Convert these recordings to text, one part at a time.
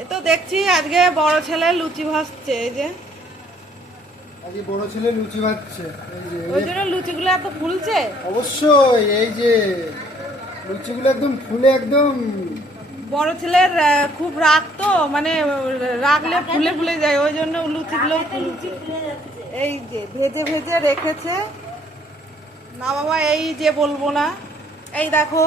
এ তো দেখছি আজকে বড় ছেলে লুচি ভাসছে এই যে। আজকে বড় ছেলে লুচি ভাজছে এই যে ওই জন্য লুচিগুলো এত ফুলছে? অবশ্যই এই যে লুচিগুলো একদম ফুলে একদম। বড় ছেলের খুব রাগ তো মানে রাগলে ফুলে ফুলে যায় ওই জন্য লুচিগুলো ফুলছে। এই যে ভেজে ভেজে রেখেছে। না বাবা এই যে বলব না। এই দেখো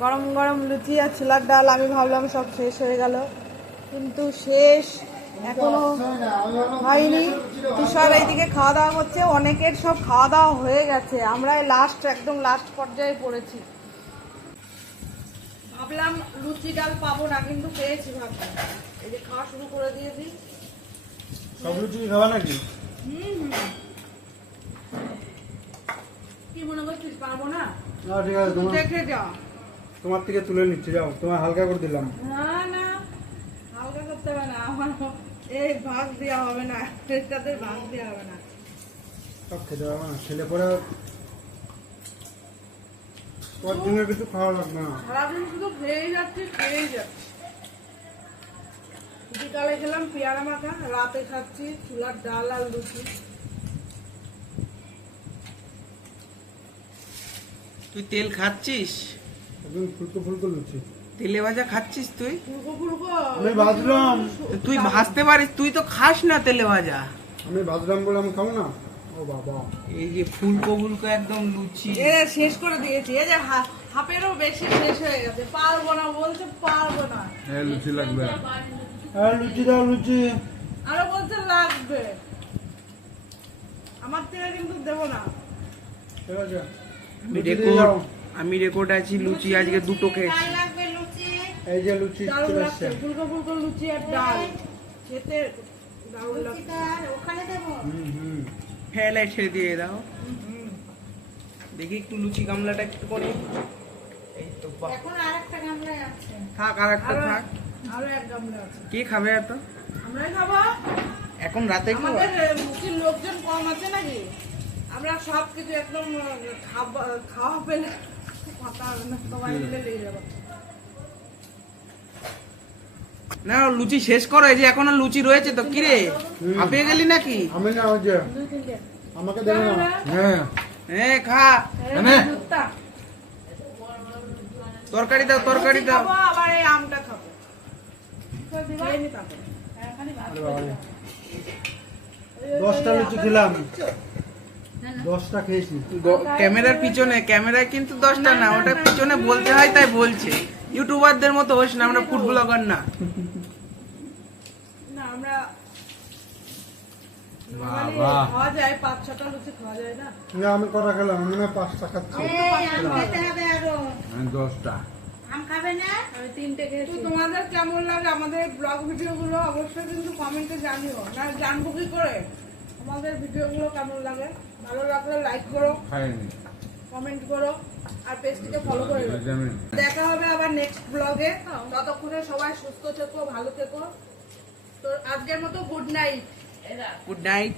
গরম গরম লুচি আর ছোলার ডাল আমি ভাবলাম সব শেষ হয়ে গেল। কিন্তু শেষ এখনও হয়নি। তুষার এইদিকে খাওয়া দাওয়া করছে অনেকের সব খাওয়া দাওয়া হয়ে গেছে। আমরা লাস্ট একদম লাস্ট পর্যায়ে পড়েছি। ভাবলাম লুচি ডাল পাবো না কিন্তু পেয়েছি ভাবলাম। এই যে খাওয়া শুরু করে দিয়েছি সব লুচি খাওয়া নাকি? কি মনে করছিস পারব না? ঠিক আছে তোমার দেখে যা তোমার থেকে তুলে নিচ্ছি যাও। তোমার হালকা করে দিলাম। না না হালকা করতে হবে না আমার এই ভাগ দেওয়া হবে না এটাতে ভাগ দেওয়া হবে না। সব খেতে পারব না খেলে পরে কিছু খাওয়া লাগবে না। সারাদিন শুধু খেয়েই যাচ্ছি খেয়েই যাচ্ছি। বিকালে খেলাম পেয়ারা মাখা রাতে খাচ্ছি চুলার ডাল আর লুচি তুই তেল খাচ্ছিস? একদম ফুলকো ফুলকো লুচি তেলে ভাজা খাচ্ছিস তুই? ফুলকো ফুলকো আমি ভাজলাম তুই ভাজতে পারিস তুই তো খাস না তেলে ভাজা আমি ভাজলাম বলে আমি খাব না। ও বাবা। এই যে ফুলকো ফুলকো একদম লুচি। এ শেষ করে দিয়েছি। এই যে হাফেরও বেশি শেষ হয়ে গেছে। পারব না বলছে পারব না। হ্যাঁ লুচি লাগবে। হ্যাঁ লুচি দাও লুচি। আরও বলছে লাগবে। আমার থেকে কিন্তু দেবো না। ঠিক আছে। আমি রেকর্ড আছি লুচি আজকে দুটো খেয়েছি। এই যে লুচি ফুলকো ফুলকো লুচি আর ডাল। খেতে দারুণ লাগছে ওখানে দেবো। হুম হুম। ফেলে ছেড়ে দিয়ে দাও। দেখি একটু লুচি গামলাটা একটু করে। এই তো এখন আরেকটা গামলায় আছে। থাক আর থাক। আরও এক গামলা আছে। কে খাবে এত? আমরাই খাব। এখন রাতে কি আমাদের মুখের লোকজন কম আছে নাকি? আমরা সব কিছু একদম খাওয়া পেলে না লুচি শেষ করো এই যে এখনও লুচি রয়েছে তো কিরে হাঁপিয়ে গেলি নাকি আমি না ওই যে আমাকে দেবে না হ্যাঁ হ্যাঁ খা। দুধটা। তরকারি দাও তরকারি দাও আবার এই আমটা খাব। দশটা লুচি খেলাম দশটা খেয়েছি। ক্যামেরার পিছনে ক্যামেরায় কিন্তু দশটা না ওটা পিছনে বলতে হয় তাই বলছে। ইউটিউবারদের মতো হোস না আমরা ফুড ব্লগার না। না, আমরা বাবা। normally খাওয়া যায় পাঁচ ছটা লুচি খাওয়া যায় না। না আমি কটা খেলাম? আমি না পাঁচটা খাচ্ছি। দশটা। আমি তিনটে খেয়েছি। তো তোমাদের কেমন লাগে? আমাদের ব্লগ ভিডিওগুলো অবশ্যই কিন্তু কমেন্টে জানিও। না জানব কি করে? আমাদের ভিডিওগুলো কেমন লাগে? ভালো লাগলে লাইক করো কমেন্ট করো আর পেজটিকে ফলো করে দেখা হবে আবার নেক্সট ব্লগে ততক্ষণে সবাই সুস্থ থেকো ভালো থেকো। তো আজকের মতো গুড নাইট গুড নাইট